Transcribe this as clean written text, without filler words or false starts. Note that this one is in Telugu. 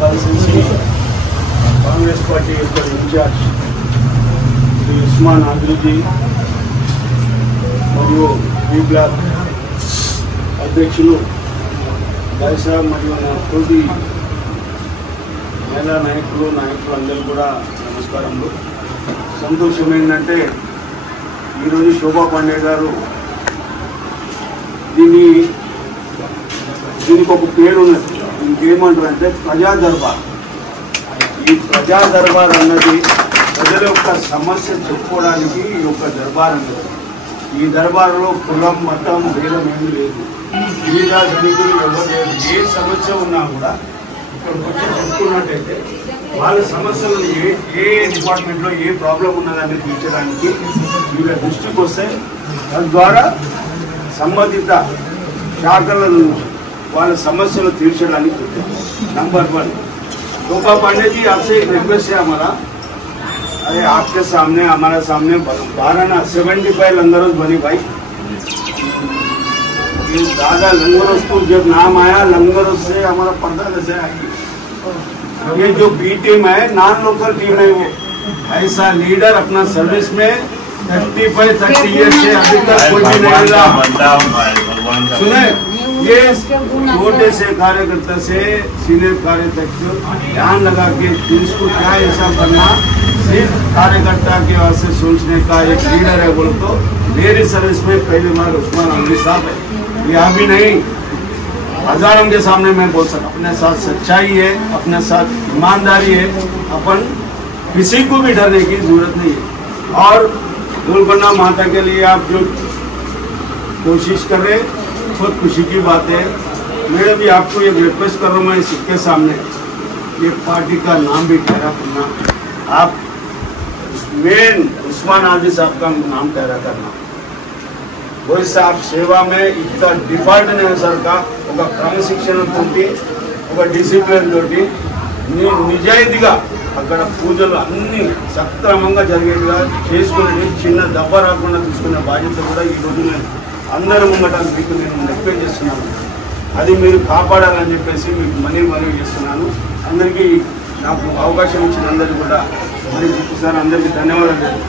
కాన్స్టిట్యూన్సీ కాంగ్రెస్ పార్టీ యొక్క ఇన్ఛార్జ్ శ్రీ ఉస్మాన్ ఆదిల్జీ మరియు బి బ్లాక్ అధ్యక్షులు భాయ్సాబ్ మరియు నా తోటి మహిళా నాయకులు అందరూ కూడా నమస్కారములు. సంతోషం ఏంటంటే ఈరోజు శోభా పాండే గారు దీనికి ఒక పేరు ఉన్నది. దీనికి ఏమంటారు అంటే ప్రజా దర్బార్. ఈ ప్రజా దర్బార్ అన్నది ప్రజల యొక్క సమస్య చెప్పుకోవడానికి ఈ యొక్క దర్బార్ అన్నది. ఈ దర్బార్లో కులం మతం భేదం ఏమీ లేదు. వివిధ ధనికులు ఎవరు లేదు. ఏ సమస్య ఉన్నా కూడా ఇక్కడికి వచ్చి చెప్పుకున్నట్టయితే వాళ్ళ సమస్యలు ఏ డిపార్ట్మెంట్లో ఏ ప్రాబ్లం ఉన్నదాన్ని తీర్చడానికి వీళ్ళ దృష్టికి వస్తే తద్వారా సంబంధిత శాఖలను వాళ్ళ సమస్యలు తీర్చడానికి. नंबर 1 शोभा पांडे जी, आपसे एक रिक्वेस्ट है हमारा. अरे आपके सामने हमारे सामने 1275 लंगरों बनी भाई. ये दादा लंगरों को जब नाम आया लंगरों से हमारा पर्दा कैसे आएगी. ये जो बी टीम है नॉन लोकल टीम है, वो ऐसा लीडर अपना सर्विस में 30 ईयर्स से अभी तक कोई भी नहीं मिला. सुने, ये छोटे से कार्यकर्ता से सीनियर कार्यकर्ता ध्यान लगा के इसको क्या हिसाब करना, सिर्फ कार्यकर्ता के वास्ते सोचने का एक लीडर है. बोल तो मेरी सर्विस में पहली बार उस्मान आदिल्जी साहब है. ये अभी नहीं, हजारों के सामने मैं बोल सकता. अपने साथ सच्चाई है, अपने साथ ईमानदारी है. अपन किसी को भी डरने की जरूरत नहीं है. और गोलकोंडा माता के लिए आप जो कोशिश कर रहे हैं बहुत खुशी की बात है. मैं भी आपको एक रिक्वेस्ट कर रहा हूँ, मैं सबके सामने ये पार्टी का नाम भी ठहरा करना. आप मेन उस्मान आदिल्जी साहब का नाम ठहरा करना. वैसे आप सेवा में इतना डिफॉल्ट नहीं सर का ఒక క్రమశిక్షణతోటి ఒక డిసిప్లిన్ తోటి నిజాయితీగా అక్కడ పూజలు అన్ని సక్రమంగా జరిగేట్టుగా చేసుకునే చిన్న దెబ్బ రాకుండా తీసుకునే బాధ్యత కూడా ఈ రోజు నేను అందరి ముంగట మీకు నేను రిక్వెస్ట్ చేస్తున్నాను. అది మీరు కాపాడాలని చెప్పేసి మీకు మనవి చేస్తున్నాను. అందరికీ నాకు అవకాశం ఇచ్చిన అందరికీ కూడా మరి ఒకసారి అందరికీ ధన్యవాదాలు.